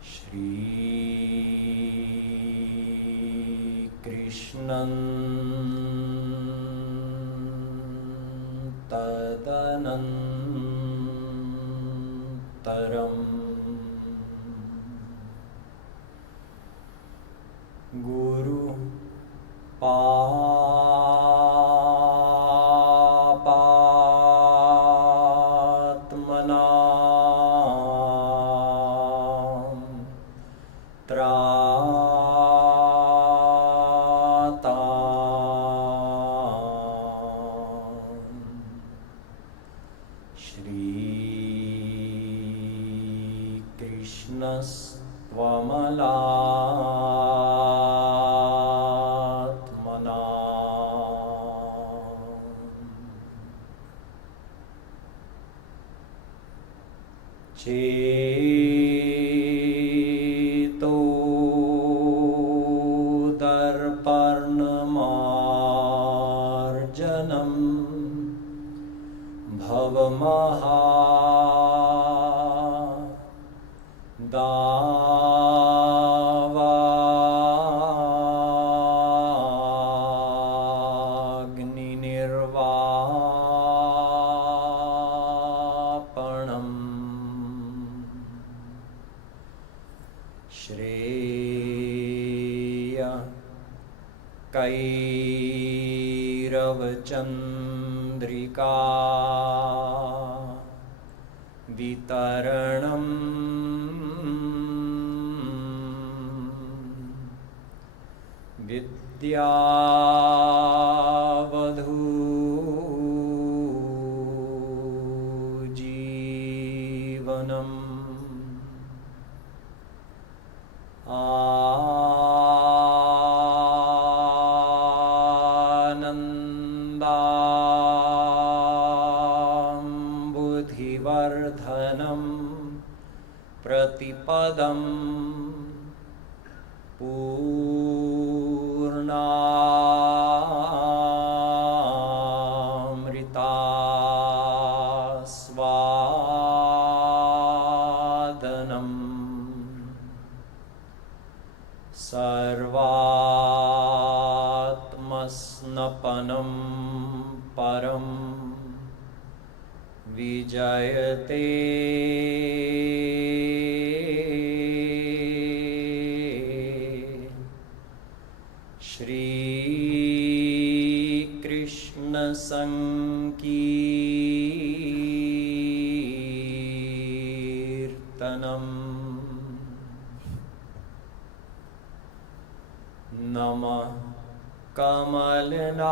Shri Krishnan Tadanantaram Guru Papatmanam Tratam Shri Krishnas Cheto darparnamarjanam bhavamaha davagni nirvapanam Shreya Kairavachandrika Vitaranam Vidyavadhu Jivanam Anandambudhivardhanam Pratipadam Purnamrita Svadanam Sarvatmasnapanam Param Vijayate Shri Krishna Sankirtanam Nama Kamalnabhaya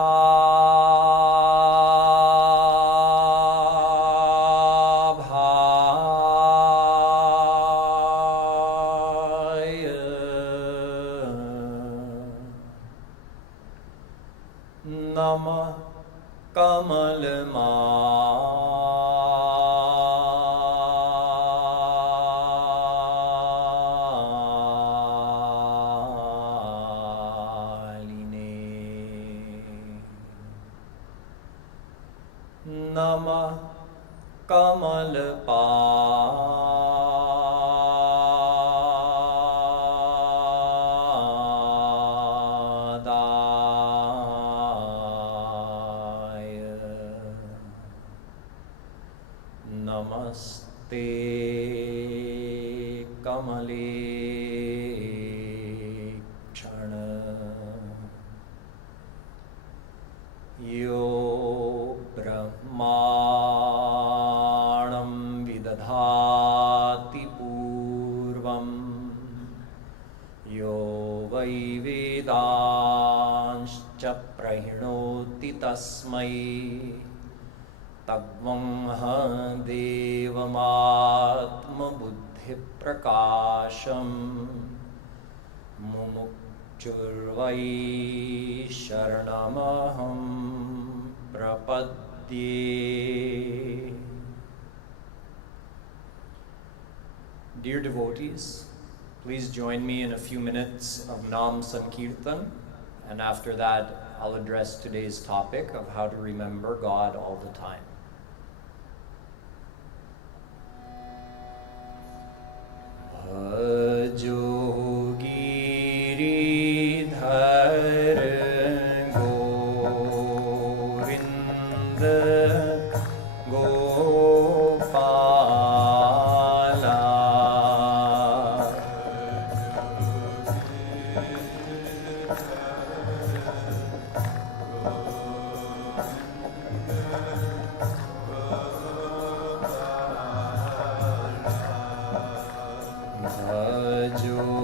Nama Namah Kamaladaya Namaste Kamalekshana Yo Brahmanam vidadhati purvam Yo vai vedanscha prahinoti tasmai Tagvamha devamatma buddhi prakasham Mumukchurvai sharanamaham prapadye. Dear devotees, please join me in a few minutes of Nam Sankirtan, and after that I'll address today's topic of how to remember God all the time. Bhajo giridhar govinda gopala Bhajo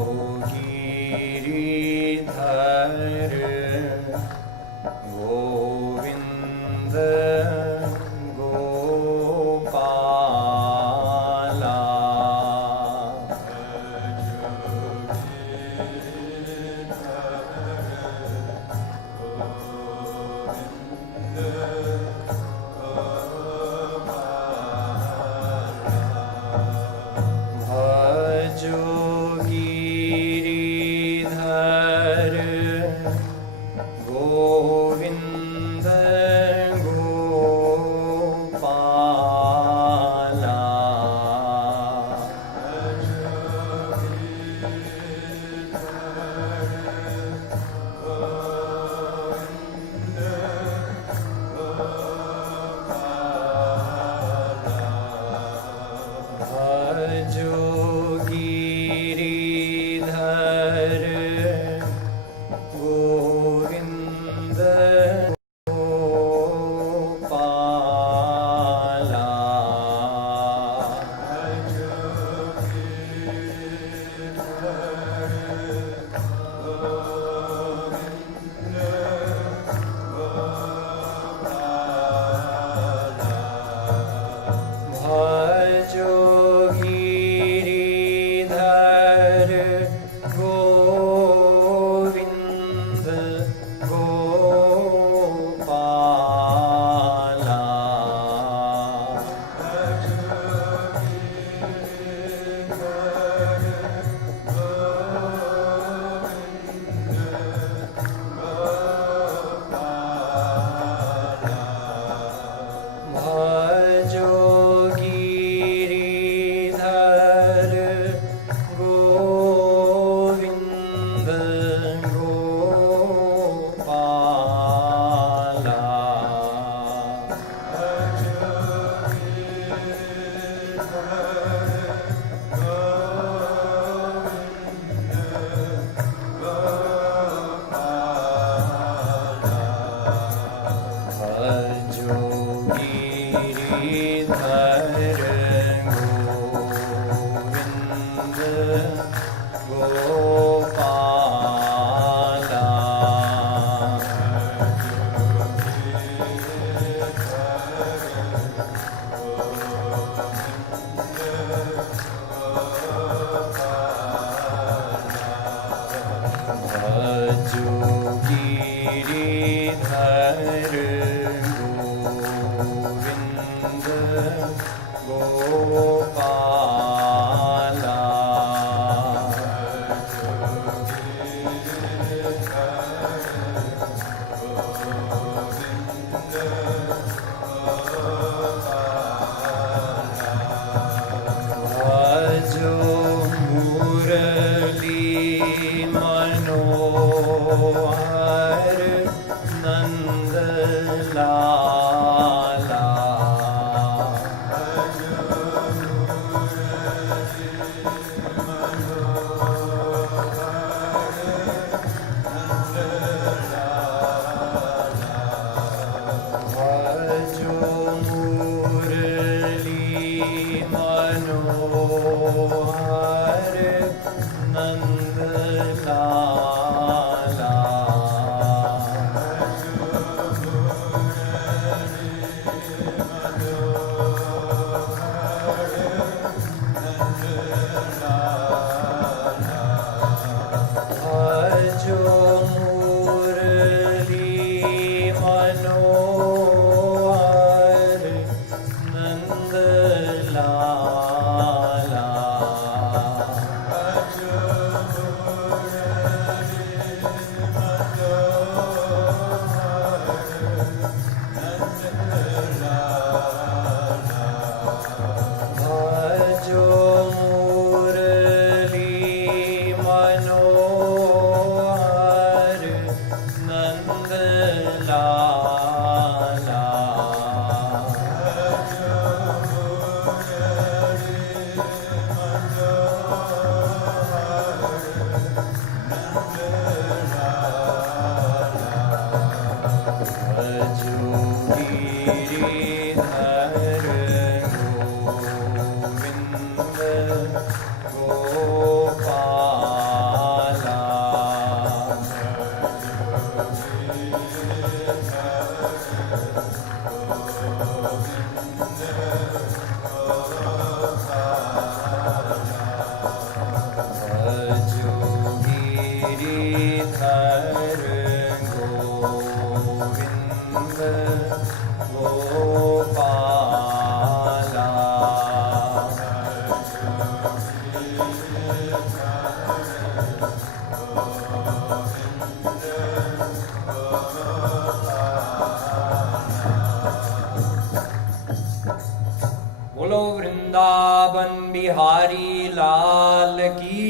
बोलो वृंदावन बिहारी लाल की।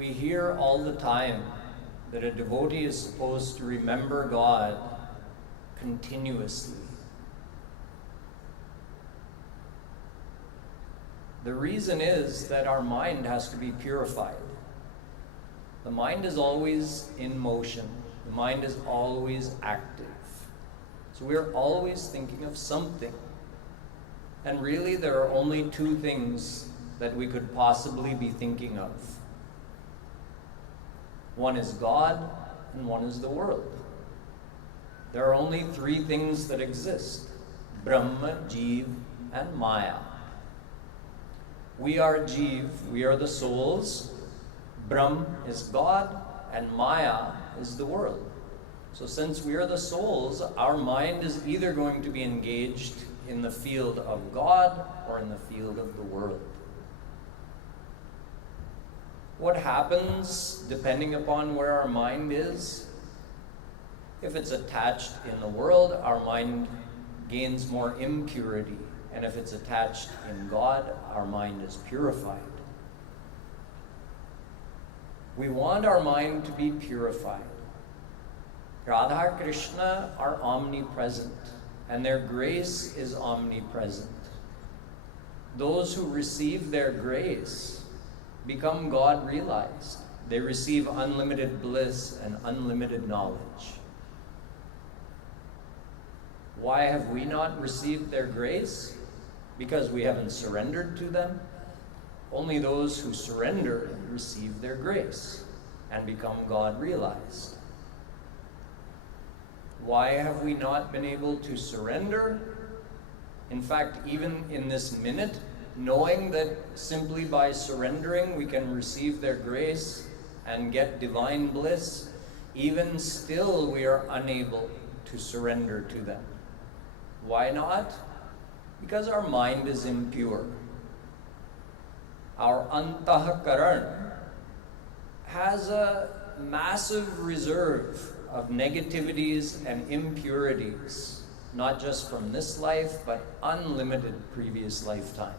We hear all the time that a devotee is supposed to remember God continuously. The reason is that our mind has to be purified. The mind is always in motion. The mind is always active. So we are always thinking of something. And really there are only two things that we could possibly be thinking of. One is God, and one is the world. There are only three things that exist: Brahma, Jeev, and Maya. We are Jeev, we are the souls. Brahm is God, and Maya is the world. So since we are the souls, our mind is either going to be engaged in the field of God or in the field of the world. What happens depending upon where our mind is? If it's attached in the world, our mind gains more impurity. And if it's attached in God, our mind is purified. We want our mind to be purified. Radha, Krishna are omnipresent, and their grace is omnipresent. Those who receive their grace become God realized. They receive unlimited bliss and unlimited knowledge. Why have we not received their grace? Because we haven't surrendered to them. Only those who surrender receive their grace and become God realized. Why have we not been able to surrender? In fact, even in this minute, knowing that simply by surrendering we can receive their grace and get divine bliss, even still we are unable to surrender to them. Why not? Because our mind is impure. Our antahakaran has a massive reserve of negativities and impurities, not just from this life, but unlimited previous lifetimes.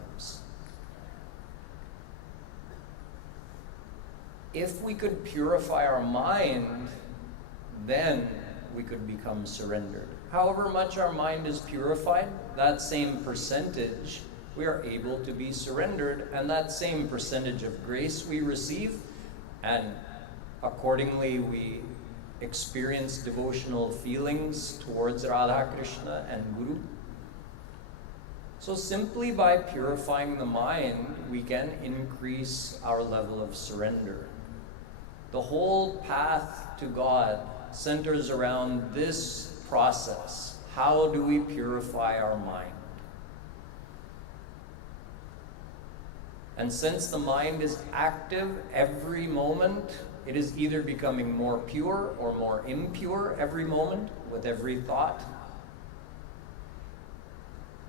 If we could purify our mind, then we could become surrendered. However much our mind is purified, that same percentage we are able to be surrendered, and that same percentage of grace we receive, and accordingly we experience devotional feelings towards Radha, Krishna, and Guru. So simply by purifying the mind, we can increase our level of surrender. The whole path to God centers around this process. How do we purify our mind? And since the mind is active every moment, it is either becoming more pure or more impure every moment with every thought.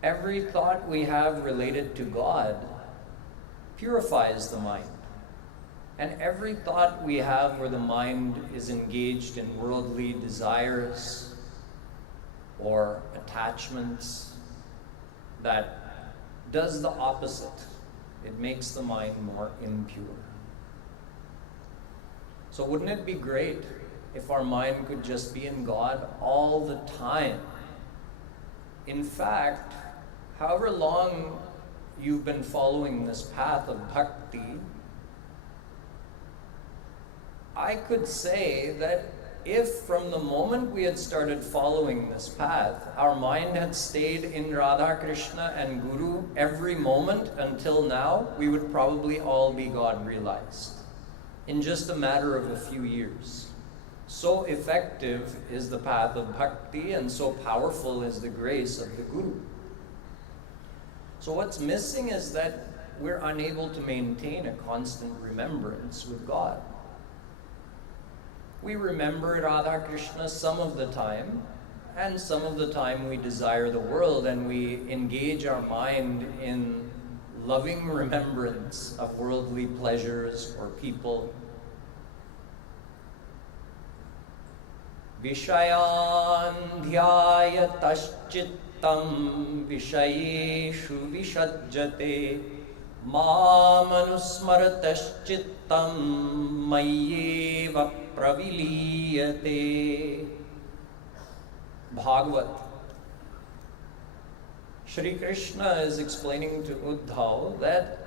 Every thought we have related to God purifies the mind. And every thought we have where the mind is engaged in worldly desires or attachments, that does the opposite. It makes the mind more impure. So wouldn't it be great if our mind could just be in God all the time? In fact, however long you've been following this path of bhakti, I could say that if from the moment we had started following this path, our mind had stayed in Radha, Krishna and Guru every moment until now, we would probably all be God realized in just a matter of a few years. So effective is the path of bhakti, and so powerful is the grace of the Guru. So what's missing is that we're unable to maintain a constant remembrance with God. We remember Radha Krishna some of the time, and some of the time we desire the world, and we engage our mind in loving remembrance of worldly pleasures or people. Vishayan dhyayataschitam vishayeshu vishajjate mamanusmarataschitam mayyeva praviliyate. Bhagavat. Shri Krishna is explaining to Uddhav that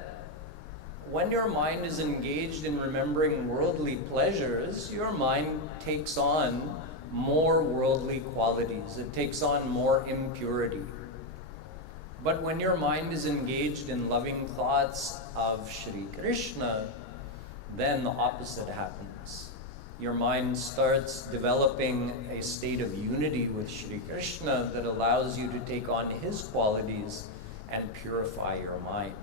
when your mind is engaged in remembering worldly pleasures, your mind takes on more worldly qualities. It takes on more impurity. But when your mind is engaged in loving thoughts of Shri Krishna, then the opposite happens. Your mind starts developing a state of unity with Shri Krishna that allows you to take on his qualities and purify your mind.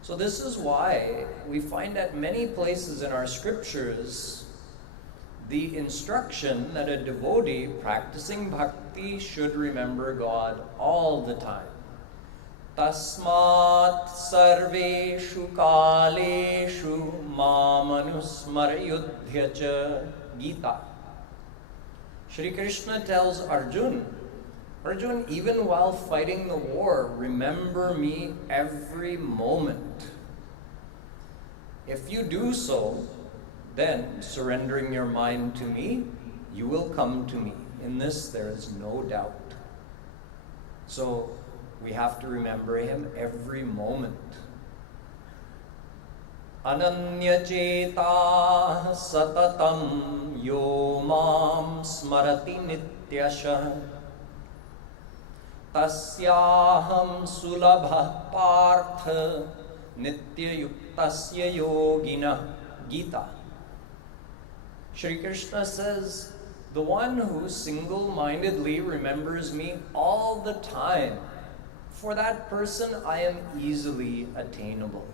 So this is why we find at many places in our scriptures the instruction that a devotee practicing bhakti should remember God all the time. Tasmat sarveshu kaleshu mamanusmarayudhya cha. Gita. Shri Krishna tells Arjuna, even while fighting the war, remember me every moment. If you do so, then surrendering your mind to me, you will come to me. In this there is no doubt. So we have to remember him every moment. Ananya chetah satatam yo mam smarati nityasha tasyaham sulabha partha nityayuktasya yogina. Gita. Shri Krishna says, the one who single-mindedly remembers me all the time, for that person I am easily attainable.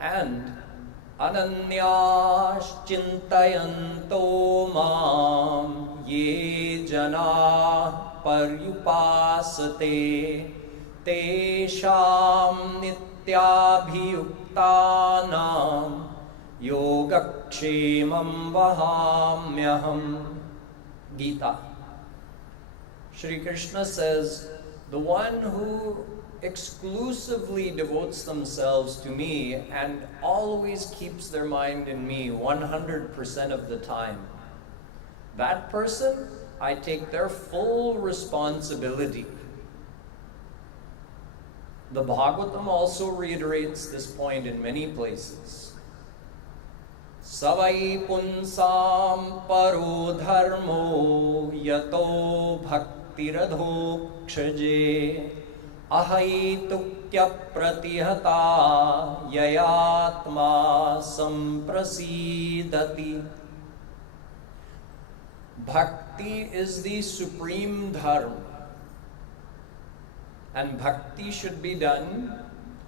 And ananyas chintayanto mam ye jana paryupasate tesham nityabhiyuktanam yogakshemam vahamyaham. Gita. Shri Krishna says, the one who exclusively devotes themselves to me and always keeps their mind in me 100% of the time, that person, I take their full responsibility. The Bhagavatam also reiterates this point in many places. Savai punsam paro dharmo yato bhakti radhokshaje ahaitukya pratihata yayatma samprasidati. Bhakti is the supreme dharma, and bhakti should be done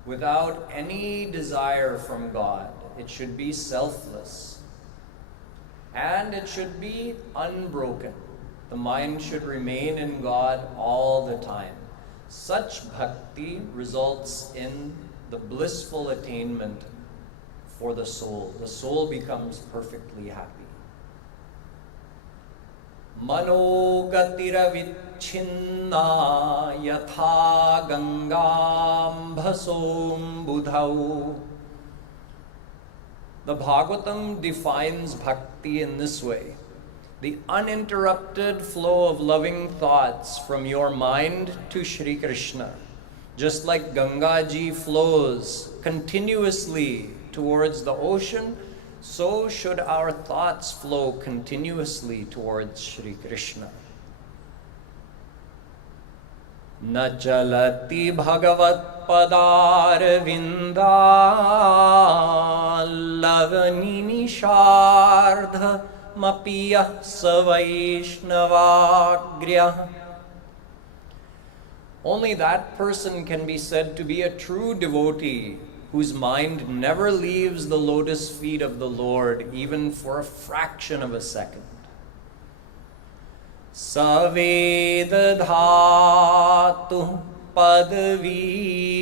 without any desire from God. It should be selfless, and it should be unbroken. The mind should remain in God all the time. Such bhakti results in the blissful attainment for the soul. The soul becomes perfectly happy. Mano gatira vicchinna yatha gangam bhasom budhau. The Bhagavatam defines bhakti in this way: the uninterrupted flow of loving thoughts from your mind to Shri Krishna. Just like Ganga Ji flows continuously towards the ocean, so should our thoughts flow continuously towards Shri Krishna. Na chalati bhagavat padar vinda lavani nishardha mapiyah savaishnavagrya. Only that person can be said to be a true devotee whose mind never leaves the lotus feet of the Lord even for a fraction of a second. Saveda dhatu padavim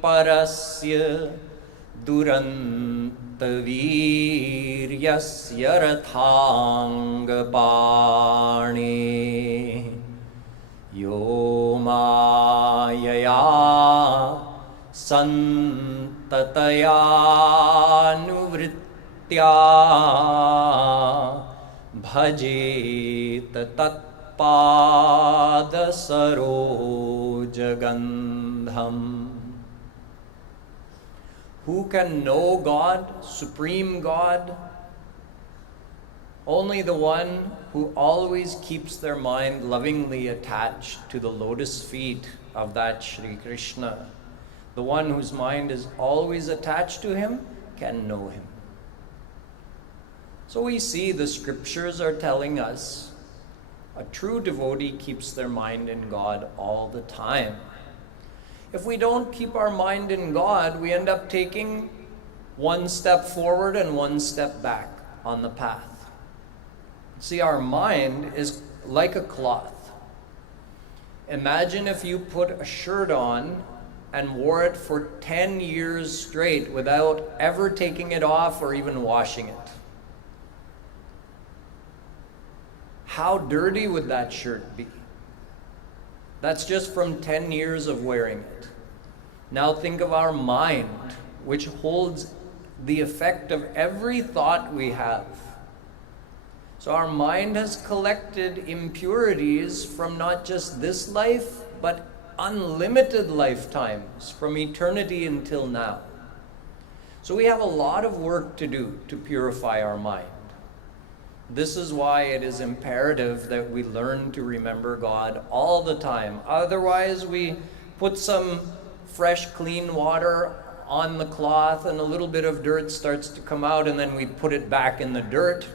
parasya durantaviryasya rathangapani yo mayaya santataya nuvritya bhajet tatpada sarojagandham. Who can know God, Supreme God? Only the one who always keeps their mind lovingly attached to the lotus feet of that Shri Krishna. The one whose mind is always attached to him can know him. So we see the scriptures are telling us a true devotee keeps their mind in God all the time. If we don't keep our mind in God, we end up taking one step forward and one step back on the path. See, our mind is like a cloth. Imagine if you put a shirt on and wore it for 10 years straight without ever taking it off or even washing it. How dirty would that shirt be? That's just from 10 years of wearing it. Now think of our mind, which holds the effect of every thought we have. So our mind has collected impurities from not just this life, but unlimited lifetimes, from eternity until now. So we have a lot of work to do to purify our mind. This is why it is imperative that we learn to remember God all the time. Otherwise, we put some fresh, clean water on the cloth and a little bit of dirt starts to come out, and then we put it back in the dirt,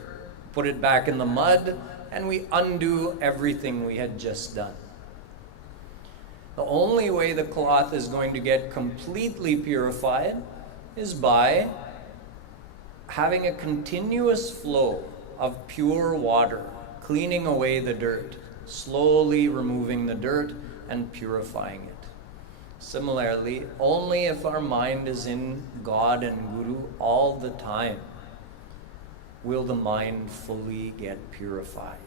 put it back in the mud, and we undo everything we had just done. The only way the cloth is going to get completely purified is by having a continuous flow of pure water, cleaning away the dirt, slowly removing the dirt and purifying it. Similarly, only if our mind is in God and Guru all the time will the mind fully get purified.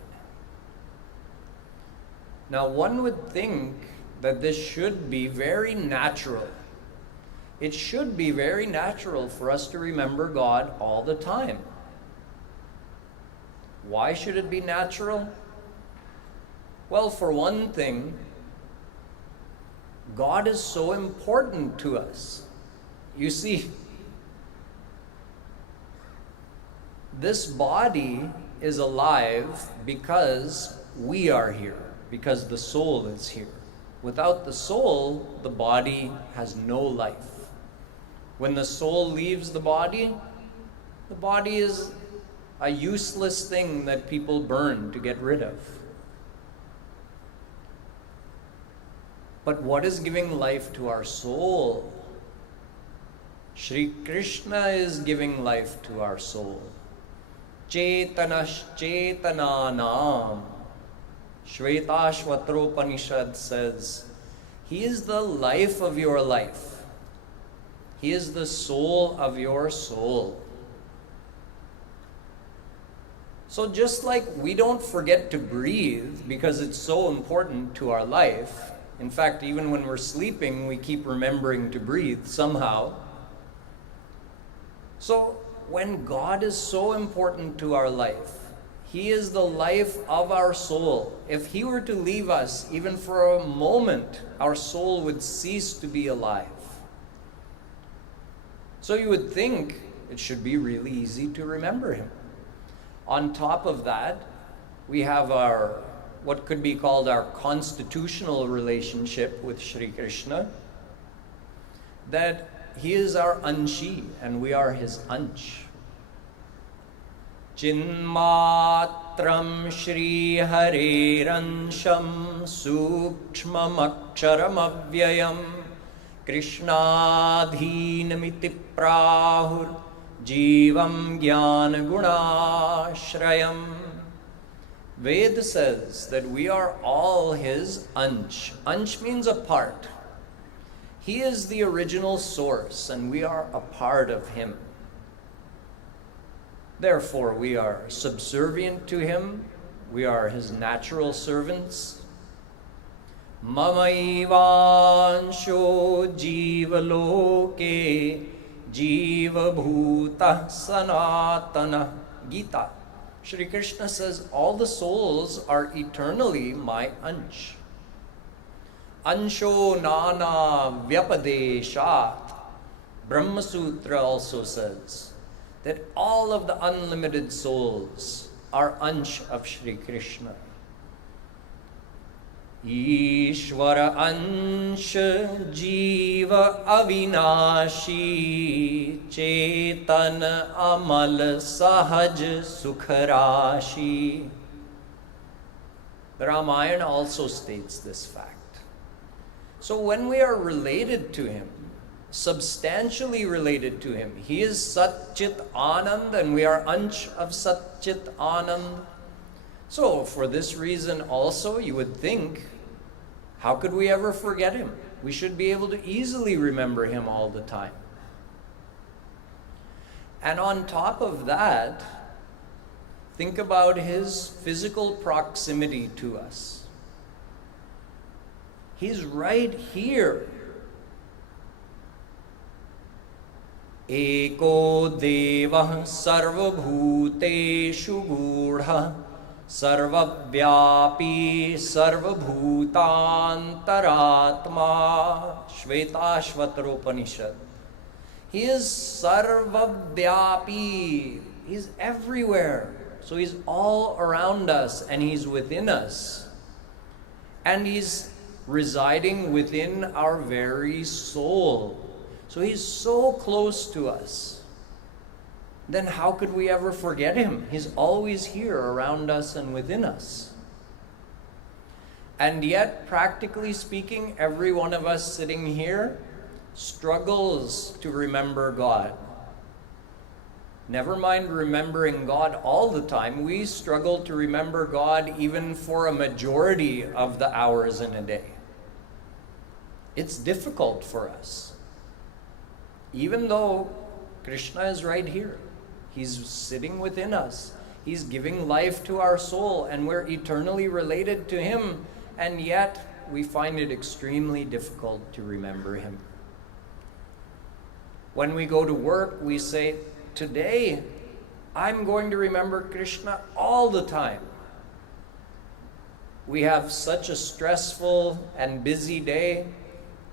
Now, one would think that this should be very natural. It should be very natural for us to remember God all the time. Why should it be natural? Well, for one thing, God is so important to us. You see, this body is alive because we are here, because the soul is here. Without the soul, the body has no life. When the soul leaves the body is a useless thing that people burn to get rid of. But what is giving life to our soul? Shri Krishna is giving life to our soul. Chetanash-chetananam. Shvetashvatropanishad says, He is the life of your life. He is the soul of your soul. So just like we don't forget to breathe because it's so important to our life, in fact, even when we're sleeping, we keep remembering to breathe somehow. So when God is so important to our life, He is the life of our soul. If He were to leave us, even for a moment, our soul would cease to be alive. So you would think it should be really easy to remember Him. On top of that, we have our, what could be called our constitutional relationship with Shri Krishna, that He is our Anshi and we are His Ansh. Chinmatram Shri Hareransham Sukshmam Avyayam Krishnadhinamiti Prahur Jivam Jnana Gunashrayam. Ved says that we are all His Ansh. Ansh means a part. He is the original source and we are a part of Him. Therefore, we are subservient to Him. We are His natural servants. Mamaivansho jiva loke jiva bhuta sanatana. Gita. Shri Krishna says all the souls are eternally my Ansh. Ansho nana vyapadeshat. Brahma Sutra also says that all of the unlimited souls are Ansh of Shri Krishna. Ishvara Ansha Jiva Avinashi Chetana Amal Sahaj Sukharashi. The Ramayana also states this fact. So when we are related to Him, substantially related to Him, He is Sat Chit Anand and we are Ansh of Sat Chit Anand. So for this reason also, you would think, how could we ever forget Him? We should be able to easily remember Him all the time. And on top of that, think about His physical proximity to us. He's right here. Eko Devah Sarvabhuteshu Gudha Sarvavyapi Sarvabhutantaratma. Shvetashvatropanishad. He is Sarvavyapi. He's everywhere. So He's all around us and He's within us. And He's residing within our very soul. So He's so close to us. Then how could we ever forget Him? He's always here around us and within us. And yet, practically speaking, every one of us sitting here struggles to remember God. Never mind remembering God all the time, we struggle to remember God even for a majority of the hours in a day. It's difficult for us. Even though Krishna is right here. He's sitting within us. He's giving life to our soul and we're eternally related to Him, and yet we find it extremely difficult to remember Him. When we go to work, we say, today I'm going to remember Krishna all the time. We have such a stressful and busy day.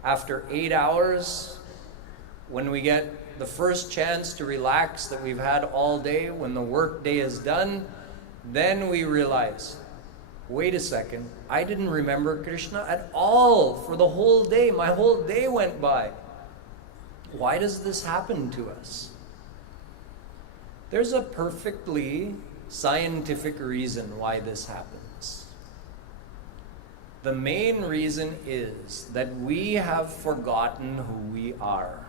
After 8 hours, when we get the first chance to relax that we've had all day, when the work day is done, then we realize, wait a second, I didn't remember Krishna at all for the whole day. My whole day went by. Why does this happen to us? There's a perfectly scientific reason why this happens. The main reason is that we have forgotten who we are.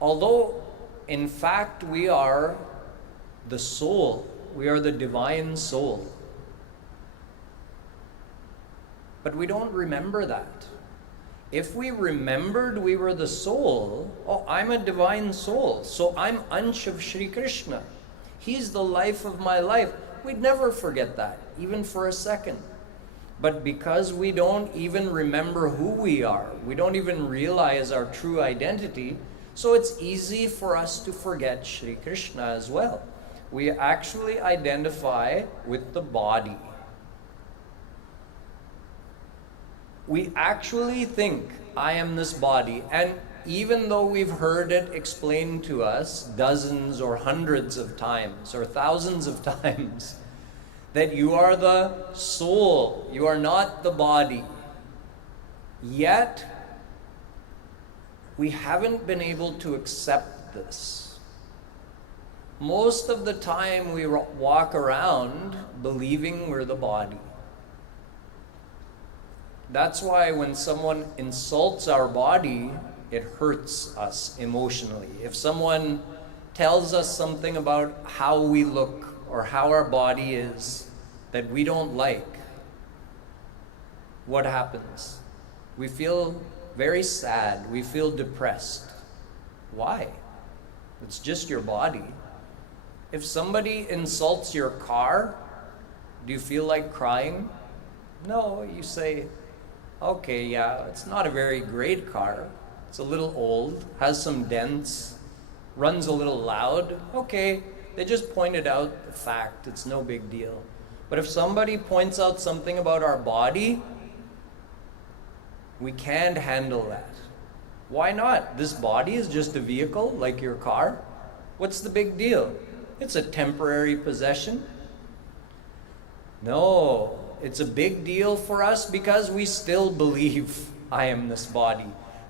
Although, in fact, we are the soul. We are the divine soul. But we don't remember that. If we remembered we were the soul, oh, I'm a divine soul, so I'm Ansh of Shri Krishna. He's the life of my life. We'd never forget that, even for a second. But because we don't even remember who we are, we don't even realize our true identity, so it's easy for us to forget Shri Krishna as well. We actually identify with the body. We actually think, I am this body. And even though we've heard it explained to us dozens or hundreds of times or thousands of times, that you are the soul, you are not the body, yet we haven't been able to accept this. Most of the time we walk around believing we're the body. That's why when someone insults our body, it hurts us emotionally. If someone tells us something about how we look or how our body is that we don't like, what happens? We feel very sad. We feel depressed. Why? It's just your body. If somebody insults your car, do you feel like crying? No, you say, okay, yeah, it's not a very great car. It's a little old, has some dents, runs a little loud. Okay, they just pointed out the fact, it's no big deal. But if somebody points out something about our body, we can't handle that. Why not? This body is just a vehicle, like your car. What's the big deal? It's a temporary possession. No, it's a big deal for us because we still believe I am this body.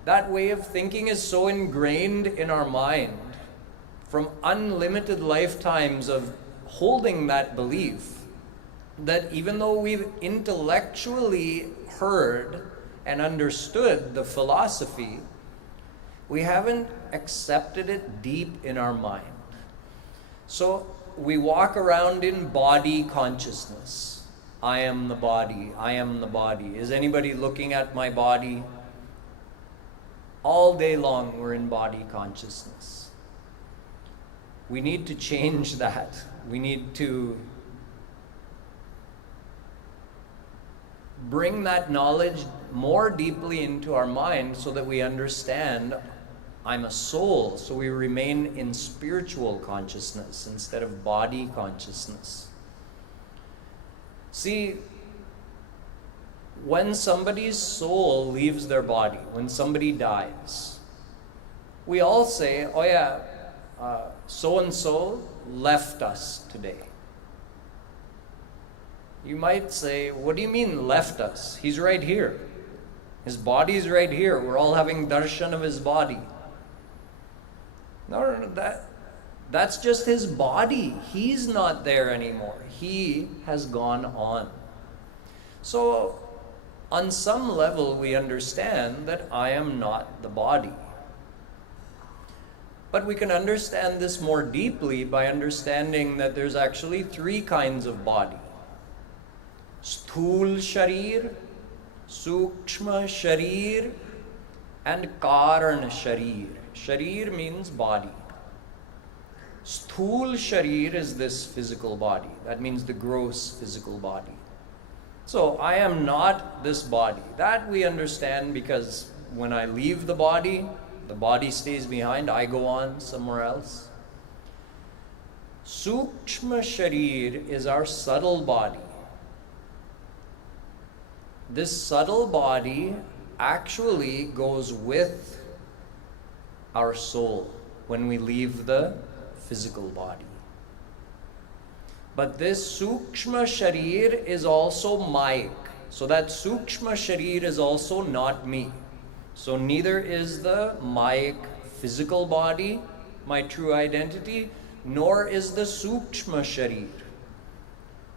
That way of thinking is so ingrained in our mind from unlimited lifetimes of holding that belief that even though we've intellectually heard and understood the philosophy, we haven't accepted it deep in our mind. So we walk around in body consciousness. I am the body, I am the body. Is anybody looking at my body? All day long we're in body consciousness. We need to change that. We need to bring that knowledge more deeply into our mind so that we understand I'm a soul, so we remain in spiritual consciousness instead of body consciousness. See, when somebody's soul leaves their body, when somebody dies, we all say, oh yeah, so-and-so left us today. You might say, what do you mean left us? He's right here. His body's right here. We're all having darshan of his body. No, that's just his body. He's not there anymore. He has gone on. So, on some level, we understand that I am not the body. But we can understand this more deeply by understanding that there's actually three kinds of body. Sthul sharir, Sukshma sharir, and Karan sharir. Sharir means body. Sthul sharir is this physical body. That means the gross physical body. So I am not this body. That we understand because when I leave the body stays behind, I go on somewhere else. Sukshma sharir is our subtle body. This subtle body actually goes with our soul when we leave the physical body. But this Sukshma sharir is also Mayik. So that Sukshma sharir is also not me. So neither is the Mayik physical body my true identity, nor is the Sukshma sharir.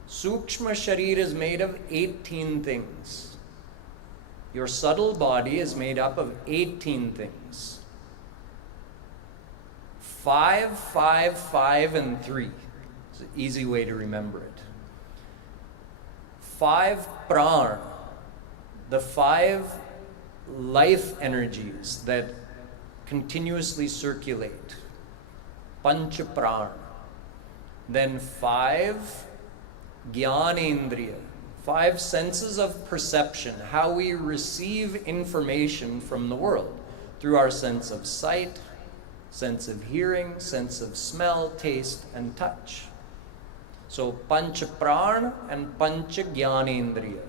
Sukshma sharir is made of 18 things. Your subtle body is made up of 18 things. 5, 5, 5, and 3. It's an easy way to remember it. 5 prana, the 5 life energies that continuously circulate. Pancha prana. Then 5 jnanendriya, 5 senses of perception, how we receive information from the world through our sense of sight, sense of hearing, sense of smell, taste, and touch. So pancha prana and pancha jnanendriya,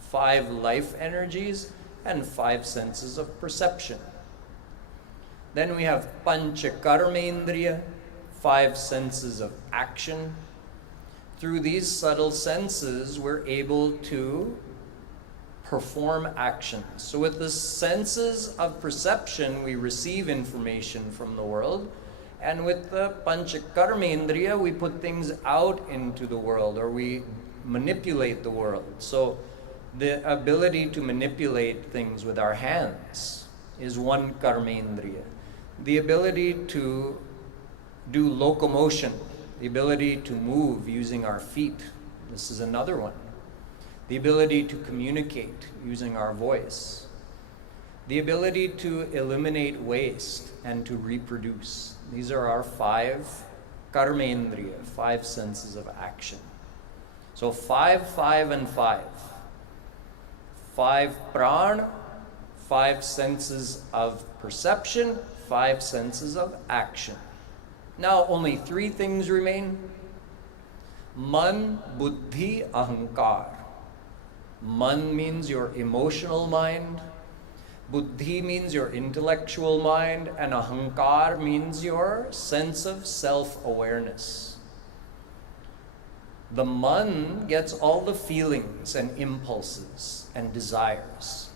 5 life energies and 5 senses of perception. Then we have pancha karmendriya, 5 senses of action. Through these subtle senses, we're able to perform actions. So with the senses of perception, we receive information from the world. And with the pancha karmendriya, we put things out into the world, or we manipulate the world. So the ability to manipulate things with our hands is one karmendriya. The ability to do locomotion, the ability to move using our feet, this is another one. The ability to communicate using our voice. The ability to eliminate waste and to reproduce. These are our 5 karmendriya, 5 senses of action. So 5, 5, and 5. 5 prana, 5 senses of perception, 5 senses of action. Now only 3 things remain. Man, buddhi, ahankar. Man means your emotional mind. Buddhi means your intellectual mind. And ahankar means your sense of self-awareness. The man gets all the feelings and impulses and desires.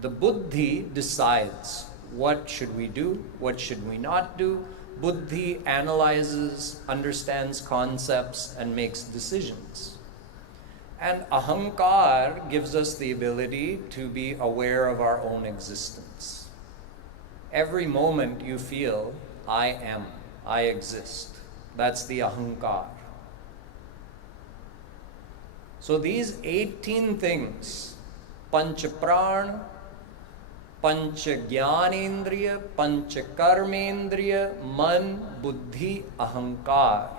The buddhi decides what should we do, what should we not do. Buddhi analyzes, understands concepts, and makes decisions. And ahankar gives us the ability to be aware of our own existence. Every moment you feel, I am, I exist. That's the ahankar. So these 18 things, pancha prana, pancha jnanendriya, pancha karmendriya, man, buddhi, ahankar.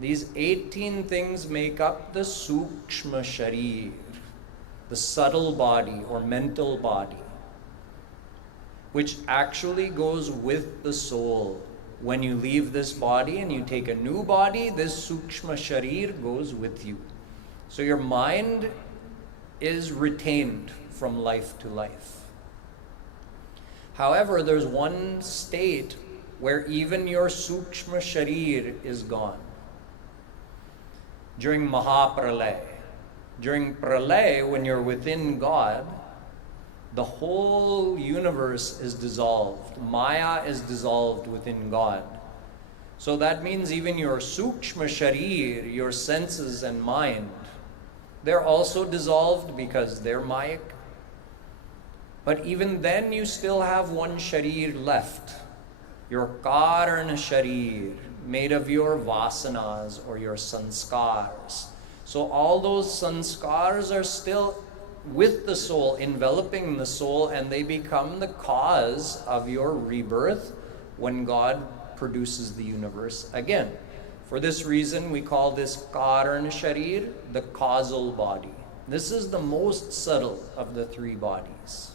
These 18 things make up the sukshma sharir, the subtle body or mental body, which actually goes with the soul. When you leave this body and you take a new body, this sukshma sharir goes with you. So your mind is retained from life to life. However, there's one state where even your sukshma sharir is gone. During Mahapralaya, during Pralaya, when you're within God, the whole universe is dissolved. Maya is dissolved within God. So that means even your sukshma sharir, your senses and mind, they're also dissolved because they're mayic. But even then you still have one sharir left, your karana sharir, made of your vasanas or your sanskars. So all those sanskars are still with the soul, enveloping the soul, and they become the cause of your rebirth when God produces the universe again. For this reason, we call this karana sharir the causal body. This is the most subtle of the 3 bodies.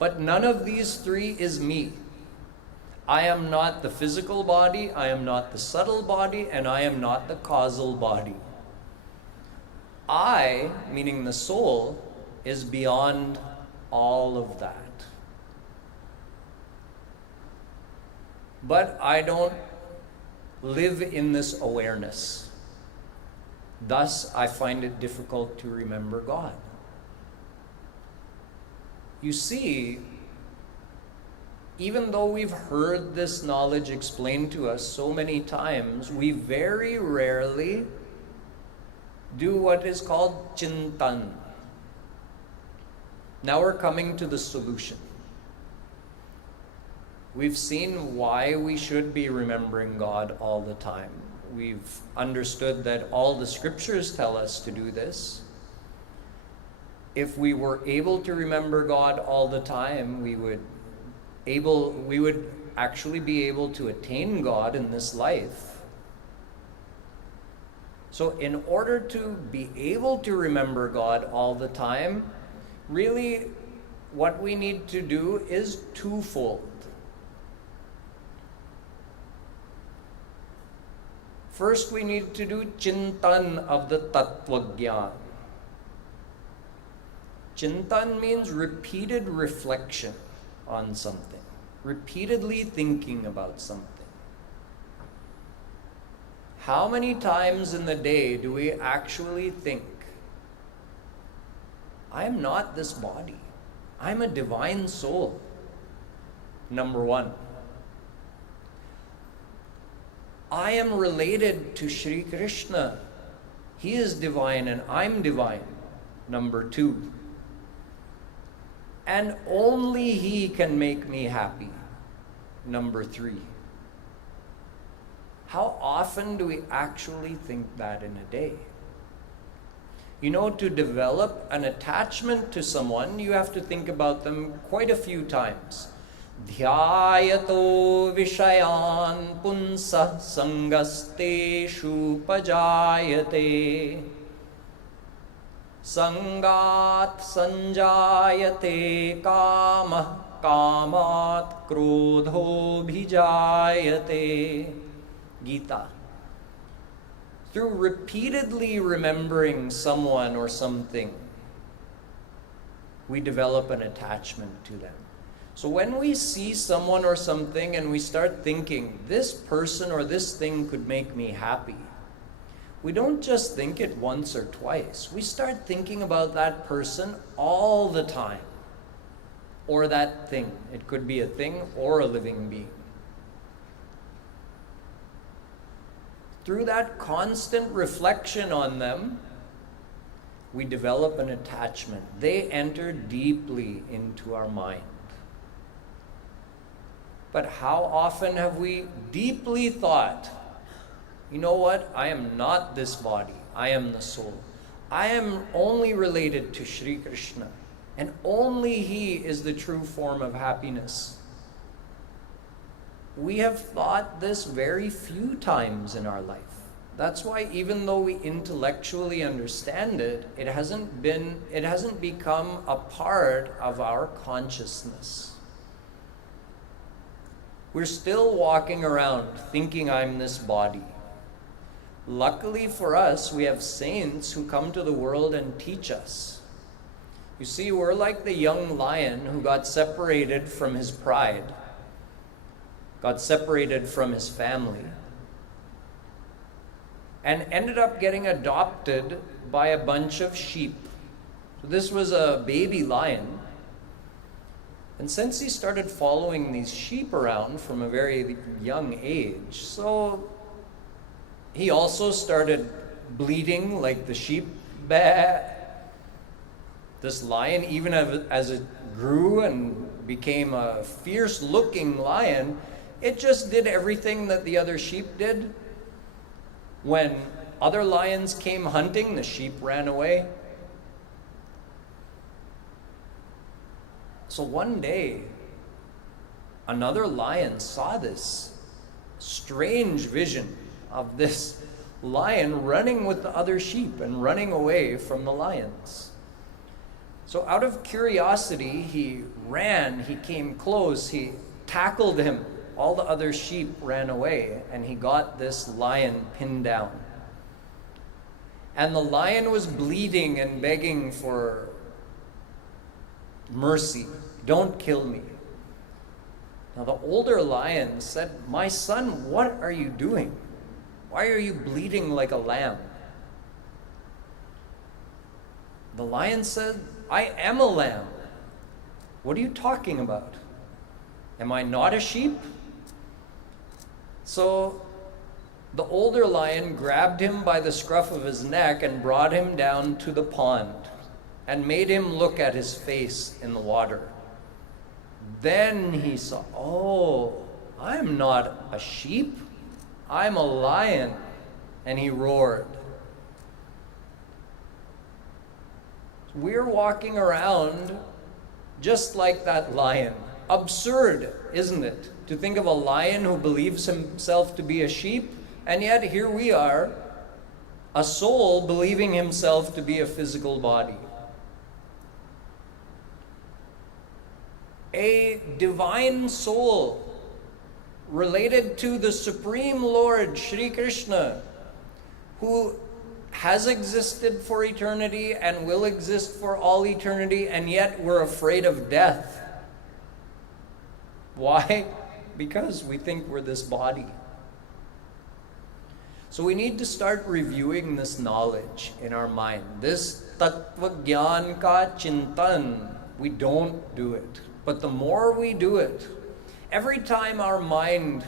But none of these 3 is me. I am not the physical body, I am not the subtle body, and I am not the causal body. I, meaning the soul, is beyond all of that. But I don't live in this awareness. Thus, I find it difficult to remember God. You see, even though we've heard this knowledge explained to us so many times, we very rarely do what is called chintan. Now we're coming to the solution. We've seen why we should be remembering God all the time. we've understood that all the scriptures tell us to do this. If we were able to remember God all the time, we would actually be able to attain God in this life. So in order to be able to remember God all the time, really what we need to do is twofold. First, we need to do chintan of the Tattva Gyan. Chintan means repeated reflection on something, repeatedly thinking about something. How many times in the day do we actually think, I am not this body, I'm a divine soul? Number one. I am related to Shri Krishna. He is divine and I'm divine. Number two. And only He can make me happy. Number three. How often do we actually think that in a day? You know, to develop an attachment to someone, you have to think about them quite a few times. Dhyayato vishayan punsa sangasteshu pajayate sangat sanjayate kama kamat krodho bhijayate. Gita. Through repeatedly remembering someone or something, we develop an attachment to them. So when we see someone or something and we start thinking, this person or this thing could make me happy, we don't just think it once or twice. We start thinking about that person all the time. Or that thing. It could be a thing or a living being. Through that constant reflection on them, we develop an attachment. They enter deeply into our mind. But how often have we deeply thought, you know what, I am not this body, I am the soul. I am only related to Shri Krishna, and only He is the true form of happiness. We have thought this very few times in our life. That's why even though we intellectually understand it, it hasn't become a part of our consciousness. We're still walking around thinking I'm this body. Luckily for us, we have saints who come to the world and teach us. You see, we're like the young lion who got separated from his pride, got separated from his family, and ended up getting adopted by a bunch of sheep. So this was a baby lion. And since he started following these sheep around from a very young age, so he also started bleating like the sheep. Bah. This lion, even as it grew and became a fierce-looking lion, it just did everything that the other sheep did. When other lions came hunting, the sheep ran away. So one day, another lion saw this strange vision of this lion running with the other sheep and running away from the lions. So out of curiosity, he ran, he came close, he tackled him. All the other sheep ran away, and he got this lion pinned down. And the lion was bleeding and begging for mercy. Don't kill me. Now the older lion said, "My son, what are you doing? Why are you bleeding like a lamb?" The lion said, "I am a lamb. What are you talking about? Am I not a sheep?" So the older lion grabbed him by the scruff of his neck and brought him down to the pond and made him look at his face in the water. Then he saw, oh, I'm not a sheep, I'm a lion. and he roared. We're walking around just like that lion. Absurd, isn't it? To think of a lion who believes himself to be a sheep, and yet here we are, a soul believing himself to be a physical body. A divine soul related to the Supreme Lord, Shri Krishna, who has existed for eternity and will exist for all eternity, and yet we're afraid of death. Why? Because we think we're this body. So we need to start reviewing this knowledge in our mind. This tattva gyan ka chintan, we don't do it. But the more we do it, every time our mind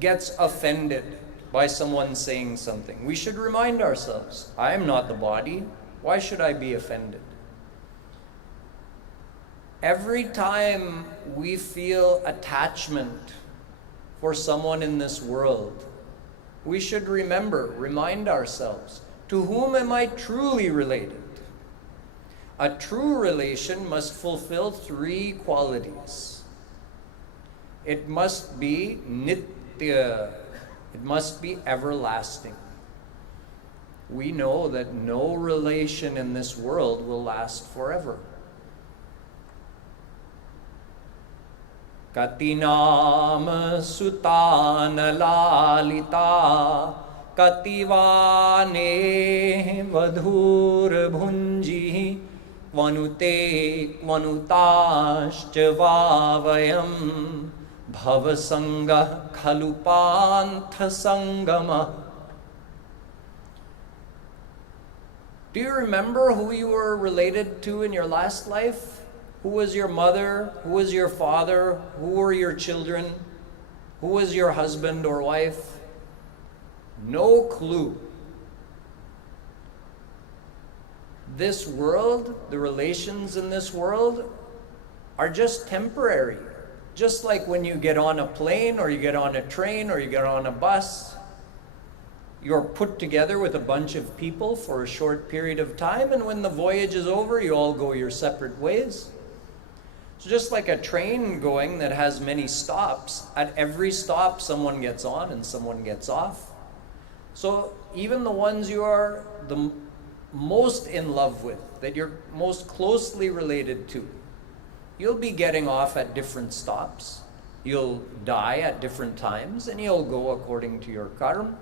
gets offended by someone saying something, we should remind ourselves, I am not the body. Why should I be offended? Every time we feel attachment for someone in this world, we should remind ourselves, to whom am I truly related? A true relation must fulfill 3 qualities. It must be nitya. It must be everlasting. We know that no relation in this world will last forever. Katinam sutana lalita kativane vadhur bhunji vanute vanutaschya vavayam bhavasanga khalupantha sangama. Do you remember who you were related to in your last life? Who was your mother? Who was your father? Who were your children? Who was your husband or wife? No clue. This world, the relations in this world, are just temporary. Just like when you get on a plane or you get on a train or you get on a bus, you're put together with a bunch of people for a short period of time, and when the voyage is over, you all go your separate ways. So just like a train going that has many stops, at every stop someone gets on and someone gets off. So even the ones you are the most in love with, that you're most closely related to, you'll be getting off at different stops. You'll die at different times, and you'll go according to your karma.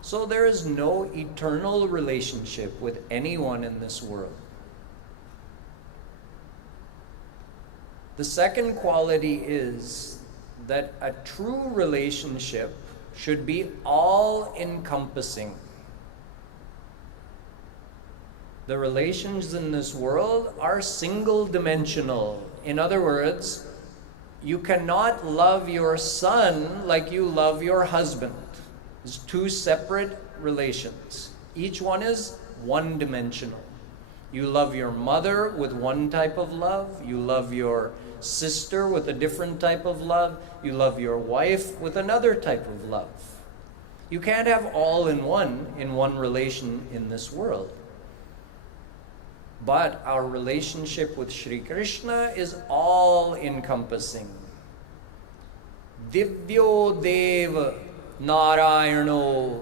So there is no eternal relationship with anyone in this world. The second quality is that a true relationship should be all-encompassing. The relations in this world are single-dimensional. In other words, you cannot love your son like you love your husband. It's 2 separate relations. Each one is one-dimensional. You love your mother with one type of love. You love your sister with a different type of love. You love your wife with another type of love. You can't have all in one relation in this world. But our relationship with Shri Krishna is all-encompassing. Divyo Deva Narayano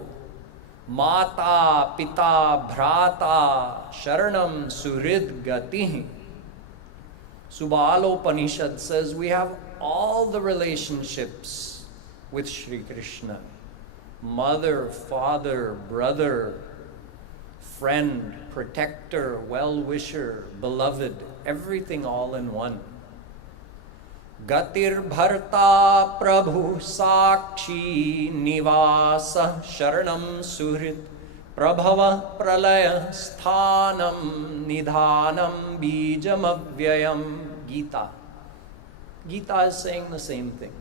Mata Pita Bhrata Sharanam Surid Gati. Subalopanishad says we have all the relationships with Shri Krishna. Mother, father, brother, friend, protector, well-wisher, beloved, everything all in one. Gatir bharta prabhu sakshi nivasa sharanam suhrit prabhava pralaya sthanam nidhanam bijam avyayam. Gita. Gita is saying the same thing.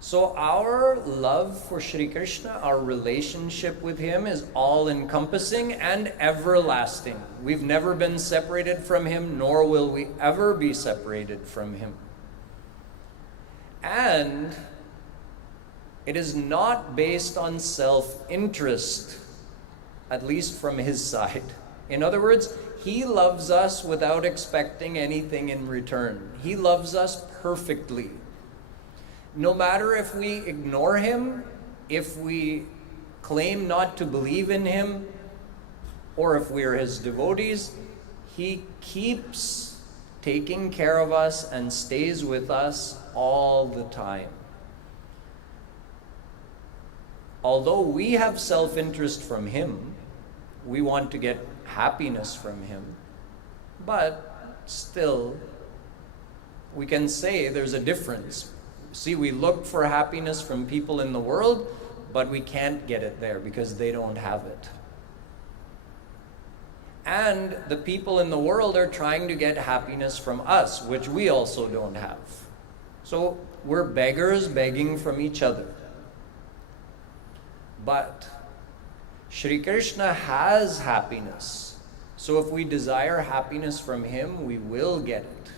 So our love for Shri Krishna, our relationship with him is all-encompassing and everlasting. We've never been separated from him, nor will we ever be separated from him. And It is not based on self-interest, at least from his side. In other words, he loves us without expecting anything in return. He loves us perfectly. No matter if we ignore him, if we claim not to believe in him, or if we're his devotees, he keeps taking care of us and stays with us all the time. Although we have self-interest from him, we want to get happiness from him, but still, we can say there's a difference. See, we look for happiness from people in the world, but we can't get it there because they don't have it. And the people in the world are trying to get happiness from us, which we also don't have. So we're beggars begging from each other. But Shri Krishna has happiness. So if we desire happiness from him, we will get it.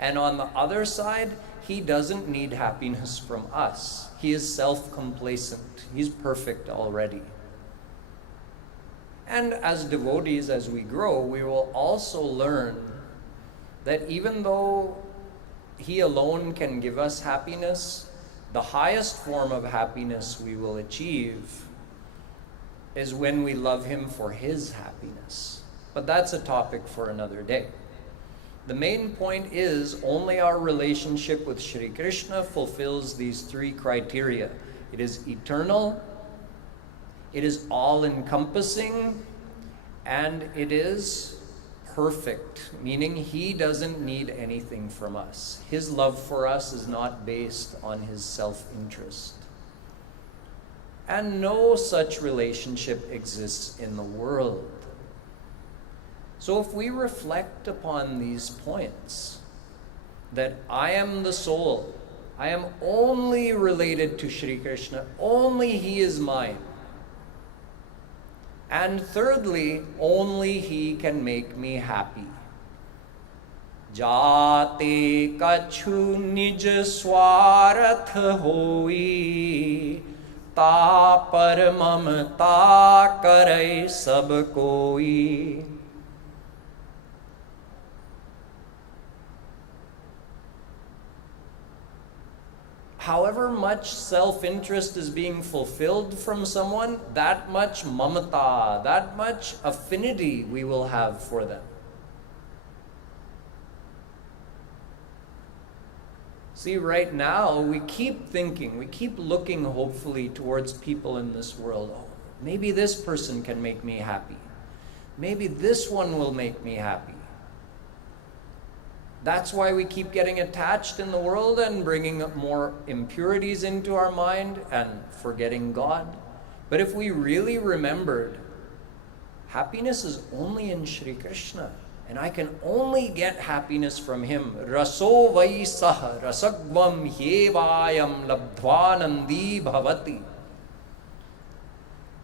And on the other side, he doesn't need happiness from us. He is self-complacent. He's perfect already. And as devotees, as we grow, we will also learn that even though he alone can give us happiness, the highest form of happiness we will achieve is when we love him for his happiness. But that's a topic for another day. The main point is only our relationship with Shri Krishna fulfills these three criteria. It is eternal, it is all-encompassing, and it is perfect, meaning he doesn't need anything from us. His love for us is not based on his self-interest. And no such relationship exists in the world. So if we reflect upon these points, that I am the soul, I am only related to Shri Krishna, only he is mine. And thirdly, only he can make me happy. Jate kachu nij swarath hoi, ta par mamta karai sab koi. However much self-interest is being fulfilled from someone, that much mamata, that much affinity we will have for them. See, right now, we keep thinking, we keep looking hopefully towards people in this world. Oh, maybe this person can make me happy. Maybe this one will make me happy. That's why we keep getting attached in the world and bringing more impurities into our mind and forgetting God. But if we really remembered, happiness is only in Shri Krishna, and I can only get happiness from him. Raso vai sah rasagvam hyevayam labdhvanandi bhavati.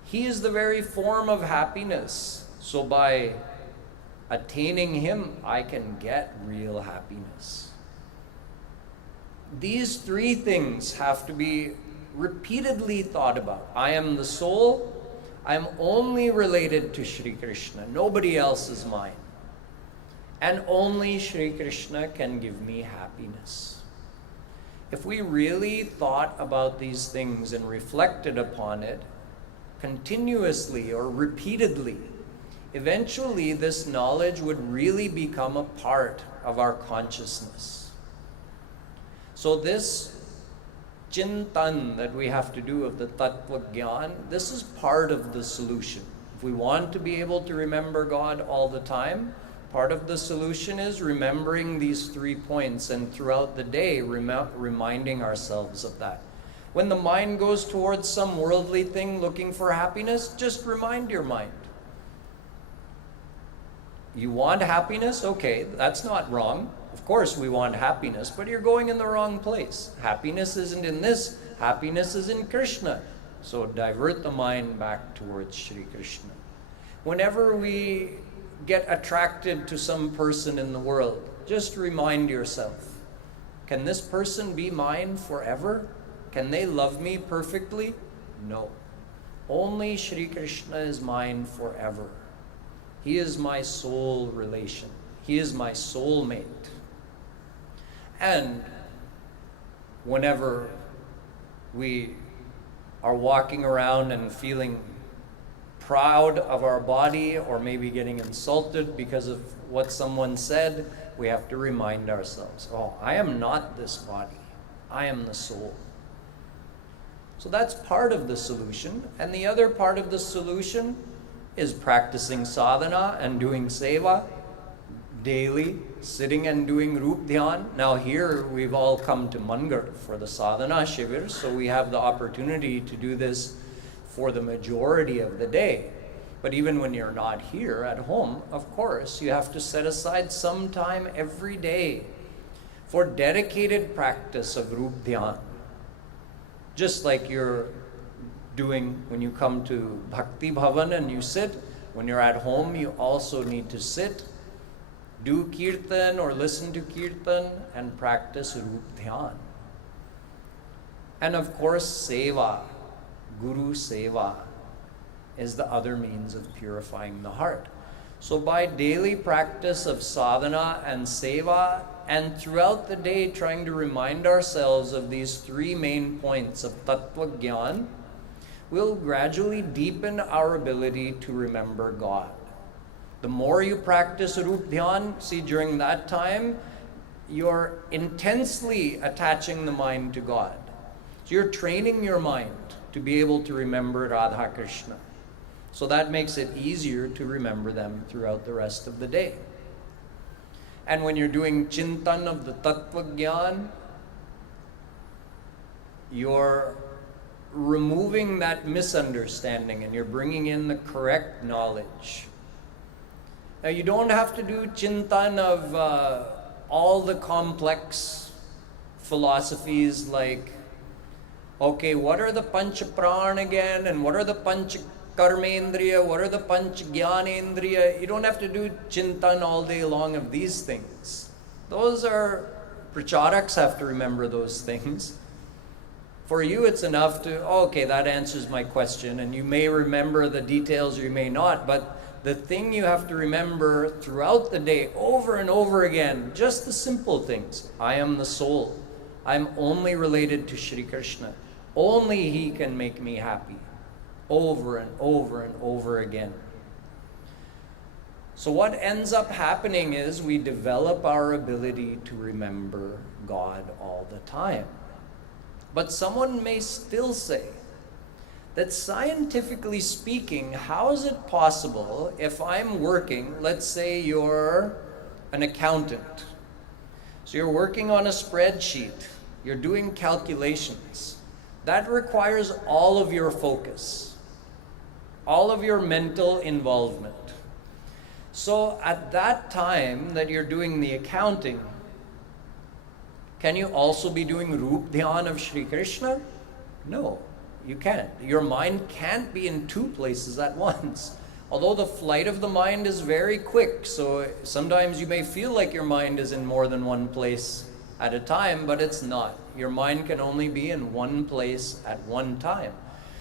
He is the very form of happiness. So by attaining him, I can get real happiness. These three things have to be repeatedly thought about. I am the soul. I am only related to Shri Krishna. Nobody else is mine. And only Shri Krishna can give me happiness. If we really thought about these things and reflected upon it continuously or repeatedly, eventually this knowledge would really become a part of our consciousness. So this chintan that we have to do of the tattva gyan, this is part of the solution. If we want to be able to remember God all the time, part of the solution is remembering these 3 points and throughout the day reminding ourselves of that. When the mind goes towards some worldly thing looking for happiness, just remind your mind. You want happiness? Okay, that's not wrong. Of course we want happiness, but you're going in the wrong place. Happiness isn't in this. Happiness is in Krishna. So divert the mind back towards Shri Krishna. Whenever we get attracted to some person in the world, just remind yourself, can this person be mine forever? Can they love me perfectly? No. Only Shri Krishna is mine forever. He is my soul relation. He is my soulmate. And whenever we are walking around and feeling proud of our body, or maybe getting insulted because of what someone said, we have to remind ourselves, oh, I am not this body. I am the soul. So that's part of the solution. And the other part of the solution is practicing sadhana and doing seva daily, sitting and doing Roopdhyan. Now here we've all come to Mangar for the sadhana shivir, so we have the opportunity to do this for the majority of the day. But even when you're not here at home, of course, you have to set aside some time every day for dedicated practice of Roopdhyan. Just like you're doing when you come to Bhakti Bhavan and you sit, when you're at home, you also need to sit, do kirtan or listen to kirtan and practice Roopdhyan. And of course, seva, Guru seva, is the other means of purifying the heart. So by daily practice of sadhana and seva, and throughout the day trying to remind ourselves of these three main points of tattva gyan, we'll gradually deepen our ability to remember God. The more you practice Roopdhyan, see, during that time, you're intensely attaching the mind to God. So you're training your mind to be able to remember Radha Krishna. So that makes it easier to remember them throughout the rest of the day. And when you're doing chintan of the tattva gyan, you're removing that misunderstanding and you're bringing in the correct knowledge. Now you don't have to do chintan of all the complex philosophies like, okay, what are the panch pran again, and what are the panch karmendriya, what are the panch jnanendriya? You don't have to do chintan all day long of these things. Those are, pracharaks have to remember those things. For you, it's enough to, oh, okay, that answers my question, and you may remember the details or you may not, but the thing you have to remember throughout the day, over and over again, just the simple things. I am the soul. I'm only related to Shri Krishna. Only He can make me happy. Over and over and over again. So what ends up happening is we develop our ability to remember God all the time. But someone may still say that scientifically speaking, how is it possible if I'm working, let's say you're an accountant. So you're working on a spreadsheet, you're doing calculations. That requires all of your focus, all of your mental involvement. So at that time that you're doing the accounting, can you also be doing Roopdhyan of Shri Krishna? No, you can't. Your mind can't be in two places at once. Although the flight of the mind is very quick, so sometimes you may feel like your mind is in more than one place at a time, but it's not. Your mind can only be in one place at one time.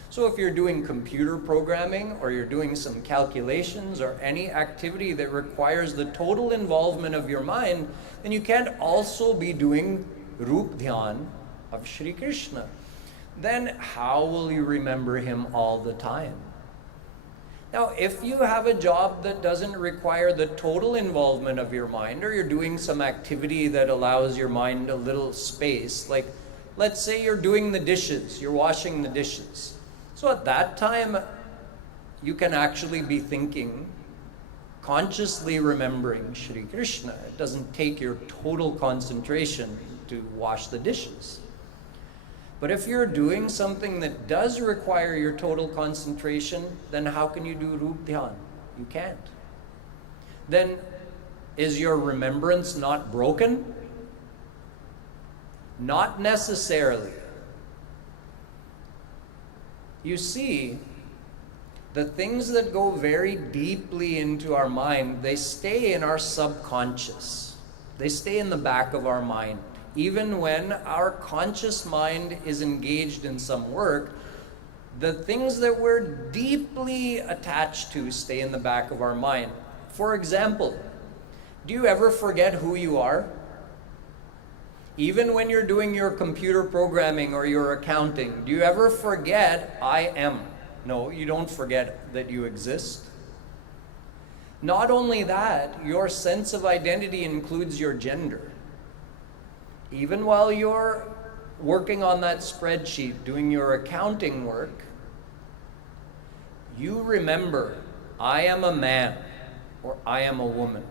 So if you're doing computer programming or you're doing some calculations or any activity that requires the total involvement of your mind, then you can't also be doing Roopdhyan of Shri Krishna. Then how will you remember Him all the time? Now, if you have a job that doesn't require the total involvement of your mind, or you're doing some activity that allows your mind a little space, like let's say you're doing the dishes, you're washing the dishes. So at that time, you can actually be thinking, consciously remembering Shri Krishna. It doesn't take your total concentration to wash the dishes. But if you're doing something that does require your total concentration, then how can you do Roopdhyan? You can't. Then is your remembrance not broken? Not necessarily. You see, the things that go very deeply into our mind, they stay in our subconscious. They stay in the back of our mind. even when our conscious mind is engaged in some work, the things that we're deeply attached to stay in the back of our mind. For example, do you ever forget who you are? Even when you're doing your computer programming or your accounting, do you ever forget, I am? No, you don't forget that you exist. Not only that, your sense of identity includes your gender. Even while you're working on that spreadsheet, doing your accounting work, you remember, I am a man or I am a woman.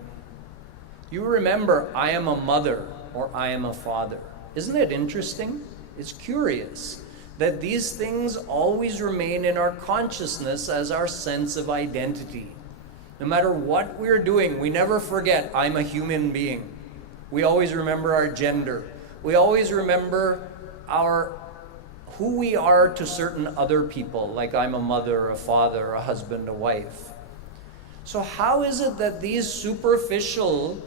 You remember, I am a mother or I am a father. Isn't it interesting? It's curious that these things always remain in our consciousness as our sense of identity. No matter what we're doing, we never forget, I'm a human being. We always remember our gender. We always remember who we are to certain other people, like I'm a mother, a father, a husband, a wife. So how is it that these superficial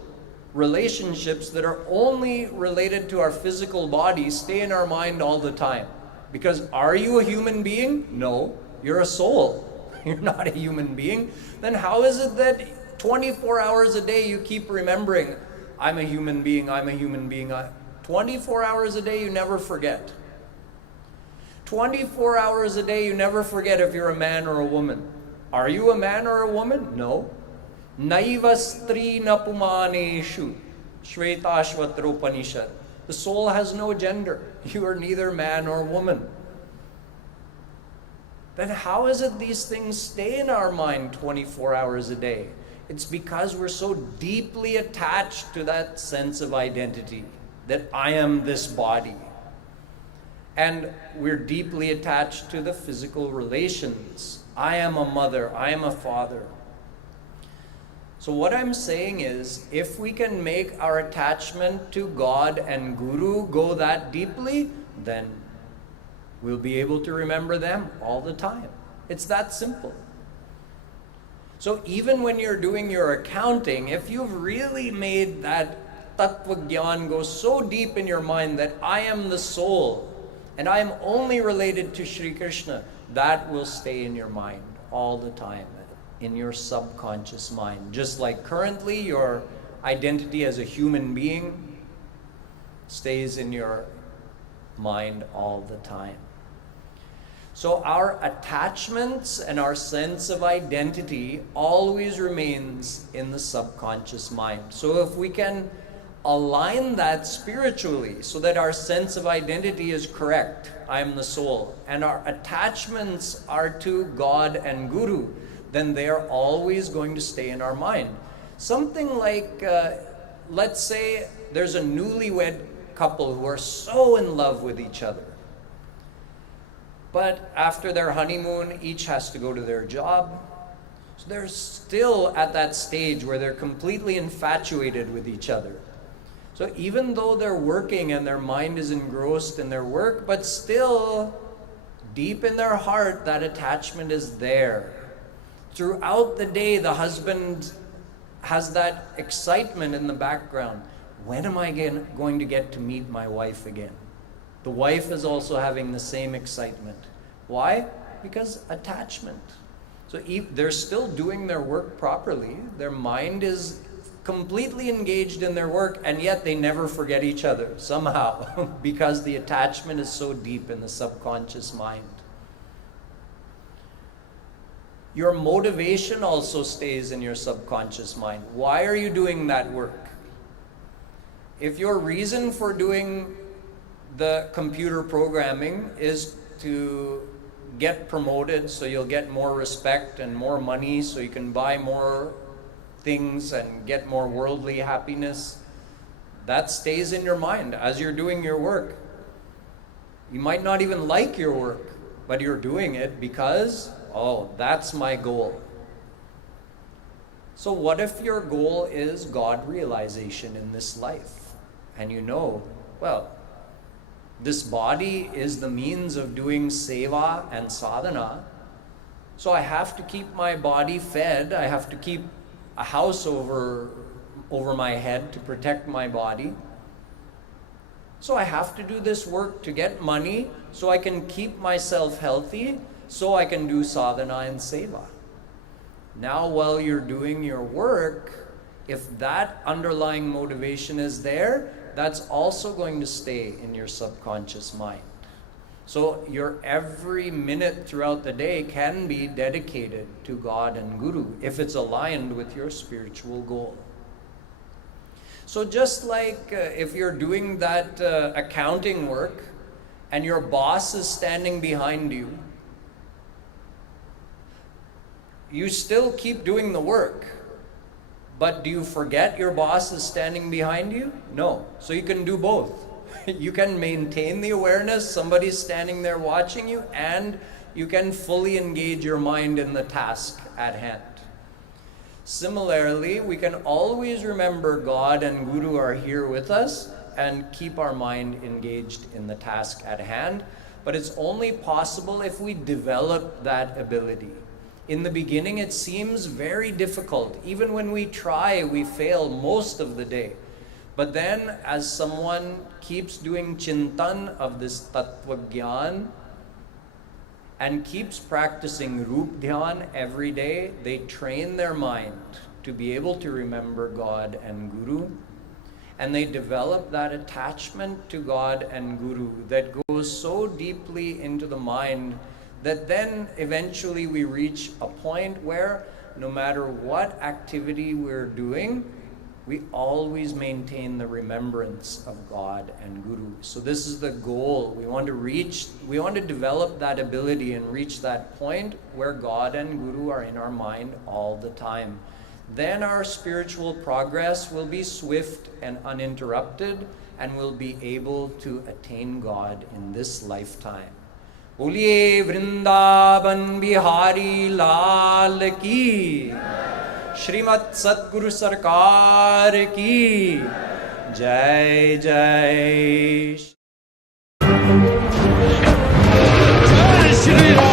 relationships that are only related to our physical body stay in our mind all the time? Because are you a human being? No, you're a soul. You're not a human being. Then how is it that 24 hours a day you keep remembering, I'm a human being, I'm a human being. 24 hours a day you never forget. 24 hours a day you never forget if you're a man or a woman. Are you a man or a woman? No. Naiva stri napumaneshu Shvetashvatropanishad. The soul has no gender. You are neither man nor woman. Then how is it these things stay in our mind 24 hours a day? It's because we're so deeply attached to that sense of identity, that I am this body. And we're deeply attached to the physical relations. I am a mother, I am a father. So what I'm saying is, if we can make our attachment to God and Guru go that deeply, then we'll be able to remember them all the time. It's that simple. So even when you're doing your accounting, if you've really made that tattva gyan go so deep in your mind that I am the soul and I am only related to Shri Krishna, that will stay in your mind all the time, in your subconscious mind. Just like currently your identity as a human being stays in your mind all the time. So our attachments and our sense of identity always remains in the subconscious mind. So if we can align that spiritually so that our sense of identity is correct, I am the soul, and our attachments are to God and Guru, then they are always going to stay in our mind. Something like, let's say there's a newlywed couple who are so in love with each other. But after their honeymoon, each has to go to their job. So they're still at that stage where they're completely infatuated with each other. So even though they're working and their mind is engrossed in their work, but still, deep in their heart, that attachment is there. Throughout the day, the husband has that excitement in the background. When am I going to get to meet my wife again? The wife is also having the same excitement. Why? Because attachment. So they're still doing their work properly. Their mind is completely engaged in their work, and yet they never forget each other somehow because the attachment is so deep in the subconscious mind. Your motivation also stays in your subconscious mind. Why are you doing that work? If your reason for doing the computer programming is to get promoted so you'll get more respect and more money so you can buy more things and get more worldly happiness, that stays in your mind as you're doing your work. You might not even like your work, but you're doing it because, oh, that's my goal. So what if your goal is God realization in this life? And you know, well, this body is the means of doing seva and sadhana. So I have to keep my body fed. I have to keep a house over my head to protect my body. So I have to do this work to get money, so I can keep myself healthy, so I can do sadhana and seva. Now while you're doing your work, if that underlying motivation is there, that's also going to stay in your subconscious mind. So your every minute throughout the day can be dedicated to God and Guru if it's aligned with your spiritual goal. So just like if you're doing that accounting work and your boss is standing behind you, you still keep doing the work. But do you forget your boss is standing behind you? No. So you can do both. You can maintain the awareness, somebody's standing there watching you, and you can fully engage your mind in the task at hand. Similarly, we can always remember God and Guru are here with us and keep our mind engaged in the task at hand. But it's only possible if we develop that ability. In the beginning, it seems very difficult. Even when we try, we fail most of the day. But then, as someone keeps doing chintan of this tattva gyan and keeps practicing Roopdhyan every day, they train their mind to be able to remember God and Guru. And they develop that attachment to God and Guru that goes so deeply into the mind that then eventually we reach a point where no matter what activity we're doing, we always maintain the remembrance of God and Guru. So this is the goal. We want to develop that ability and reach that point where God and Guru are in our mind all the time. Then our spiritual progress will be swift and uninterrupted, and we'll be able to attain God in this lifetime. Boliye Vrindavan Bihari Lal Ki, Shrimat Satguru Sarkar Ki, Jai Jai Shri